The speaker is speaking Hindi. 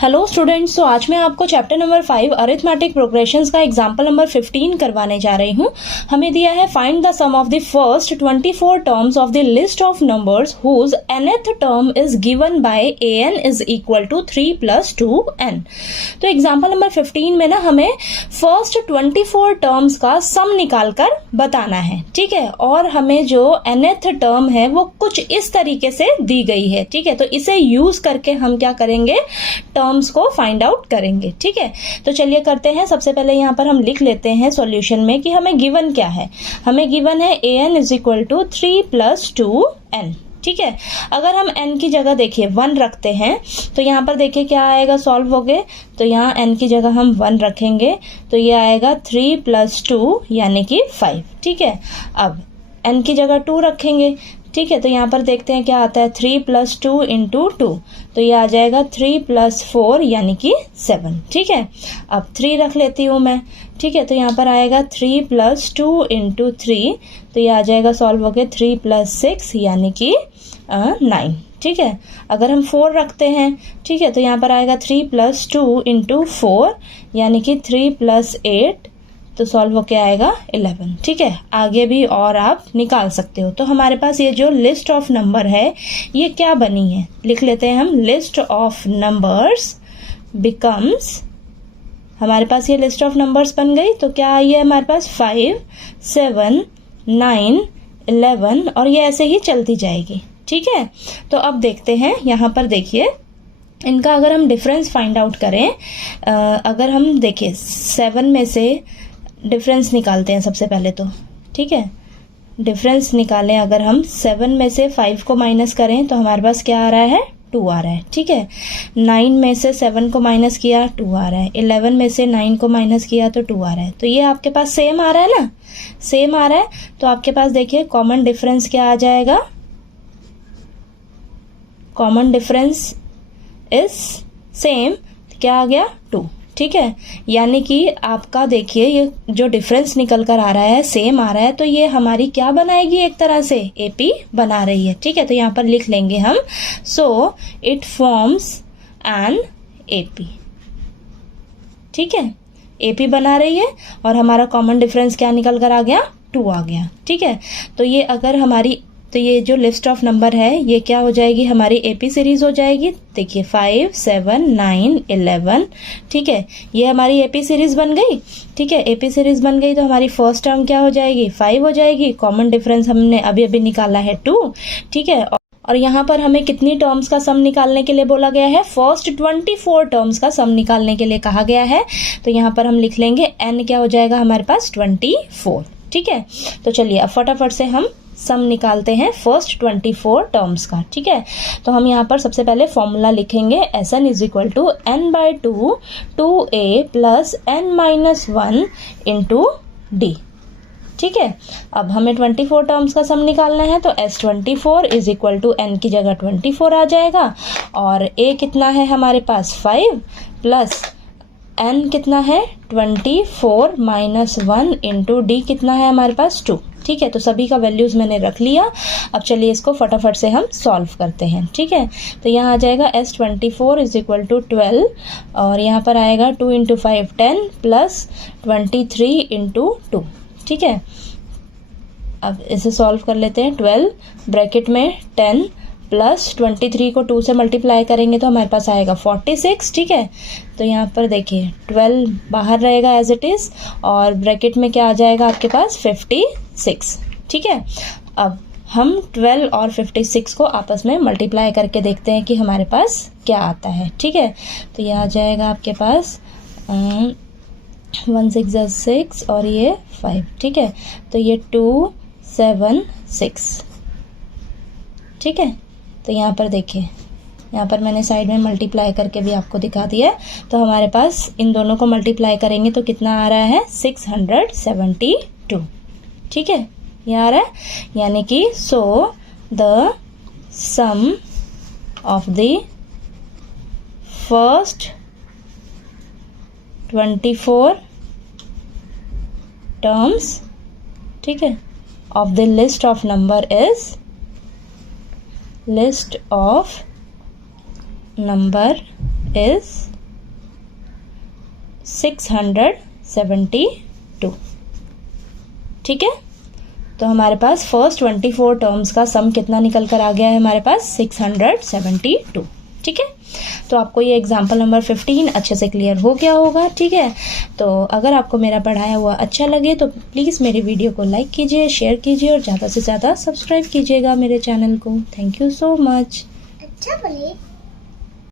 हेलो स्टूडेंट्स, तो आज मैं आपको चैप्टर नंबर 5 अरिथमेटिक प्रोग्रेशंस का एग्जांपल नंबर 15 करवाने जा रही हूँ। हमें दिया है find the sum of the first 24 terms of the list of numbers whose nth term is given by an is equal to 3 + 2n। तो एग्जांपल नंबर 15 में ना हमें फर्स्ट 24 टर्म्स का सम निकाल कर बताना है, ठीक है। और हमें जो nth टर्म है वो कुछ इस तरीके से दी गई है, ठीक है। तो इसे यूज करके हम क्या करेंगे, टर्म्स को फाइंड आउट करेंगे, ठीक है। तो चलिए करते हैं। सबसे पहले यहाँ पर हम लिख लेते हैं सॉल्यूशन में कि हमें गिवन क्या है। हमें गिवन है an is equal to 3 + 2n, ठीक है। अगर हम n की जगह देखिए 1 रखते हैं तो यहाँ पर देखिए क्या आएगा, सॉल्व हो गए। तो यहाँ n की जगह हम 1 रखेंगे तो ये आएगा 3 + 2 यानी कि 5, ठीक है। अब n की जगह 2 रखेंगे, ठीक है। तो यहाँ पर देखते हैं क्या आता है, 3 + 2 × 2, तो ये आ जाएगा 3 + 4 यानी कि 7, ठीक है। अब 3 रख लेती हूँ मैं, ठीक है। तो यहाँ पर आएगा 3 + 2 × 3, तो ये आ जाएगा सॉल्व हो गया 3 + 6 यानी कि 9, ठीक है। अगर हम 4 रखते हैं, ठीक है, तो यहाँ पर आएगा 3 + 2 × 4 यानी कि 3 + 8, तो सॉल्व होके आएगा 11, ठीक है। आगे भी और आप निकाल सकते हो। तो हमारे पास ये जो लिस्ट ऑफ नंबर है ये क्या बनी है, लिख लेते हैं हम। लिस्ट ऑफ नंबर्स बिकम्स, हमारे पास ये लिस्ट ऑफ नंबर्स बन गई। तो क्या आई है हमारे पास 5, 7, 9, 11 और ये ऐसे ही चलती जाएगी, ठीक है। तो अब देखते हैं, यहाँ पर देखिए इनका अगर हम डिफरेंस फाइंड आउट करें, अगर हम देखिए 7 में से डिफरेंस निकालते हैं सबसे पहले तो, ठीक है। डिफरेंस निकालें, अगर हम 7 में से 5 को माइनस करें तो हमारे पास क्या आ रहा है, 2 आ रहा है, ठीक है। 9 में से 7 को माइनस किया 2 आ रहा है, 11 में से 9 को माइनस किया तो 2 आ रहा है। तो ये आपके पास सेम आ रहा है ना, सेम आ रहा है। तो आपके पास देखिए कॉमन डिफरेंस क्या आ जाएगा, कॉमन डिफरेंस इज सेम, क्या आ गया 2, ठीक है। यानी कि आपका देखिए ये जो डिफरेंस निकल कर आ रहा है सेम आ रहा है, तो ये हमारी क्या बनाएगी, एक तरह से एपी बना रही है, ठीक है। तो यहाँ पर लिख लेंगे हम, so it forms an AP, ठीक है। एपी बना रही है और हमारा कॉमन डिफरेंस क्या निकल कर आ गया, 2 आ गया, ठीक है। तो ये अगर हमारी, तो ये जो लिस्ट ऑफ नंबर है ये क्या हो जाएगी, हमारी एपी सीरीज हो जाएगी। देखिए 5, 7, 9, 11, ठीक है, ये हमारी एपी सीरीज बन गई, ठीक है। एपी सीरीज बन गई तो हमारी फर्स्ट टर्म क्या हो जाएगी, 5 हो जाएगी। कॉमन डिफरेंस हमने अभी अभी निकाला है 2, ठीक है। और यहाँ पर हमें कितनी टर्म्स का सम निकालने के लिए बोला गया है, फर्स्ट 24 टर्म्स का सम निकालने के लिए कहा गया है। तो यहाँ पर हम लिख लेंगे n क्या हो जाएगा हमारे पास 24, ठीक है। तो चलिए अब फटाफट से हम सम निकालते हैं फर्स्ट 24 टर्म्स का, ठीक है। तो हम यहाँ पर सबसे पहले फॉर्मूला लिखेंगे, Sn is equal to n/2 2a + n-1 × d, ठीक है। अब हमें 24 टर्म्स का सम निकालना है तो S24 is equal to n की जगह 24 आ जाएगा और a कितना है हमारे पास 5 प्लस n कितना है 24 - 1 × d कितना है हमारे पास 2, ठीक है। तो सभी का वैल्यूज मैंने रख लिया। अब चलिए इसको फटाफट से हम सॉल्व करते हैं, ठीक है। तो यहाँ आ जाएगा S24 इज इक्वल टू 12 और यहाँ पर आएगा 2 × 5 10 प्लस 23 × 2, ठीक है। अब इसे सॉल्व कर लेते हैं। 12 ब्रैकेट में 10 प्लस 23 को 2 से मल्टीप्लाई करेंगे तो हमारे पास आएगा 46, ठीक है। तो यहाँ पर देखिए 12 बाहर रहेगा एज इट इज़ और ब्रैकेट में क्या आ जाएगा आपके पास 56, ठीक है। अब हम 12 और 56 को आपस में मल्टीप्लाई करके देखते हैं कि हमारे पास क्या आता है, ठीक है। तो ये आ जाएगा आपके पास 1 6 + 6 और ये 5, ठीक है। तो ये 2 7 6, ठीक है। तो यहाँ पर देखिए, यहाँ पर मैंने साइड में मल्टीप्लाई करके भी आपको दिखा दिया। तो हमारे पास इन दोनों को मल्टीप्लाई करेंगे तो कितना आ रहा है 672, ठीक है, ये आ रहा है। यानी कि so the sum of the first 24 terms, ठीक है, of the list of number is, list of number is 672। ठीक है, तो हमारे पास फर्स्ट 24 टर्म्स का सम कितना निकल कर आ गया है हमारे पास 672। ठीक है, तो आपको ये एग्जाम्पल नंबर 15 अच्छे से क्लियर हो गया होगा। ठीक है, तो अगर आपको मेरा पढ़ाया हुआ अच्छा लगे तो प्लीज़ मेरी वीडियो को लाइक कीजिए, शेयर कीजिए और ज़्यादा से ज़्यादा सब्सक्राइब कीजिएगा मेरे चैनल को। Thank you so much. अच्छा बोले।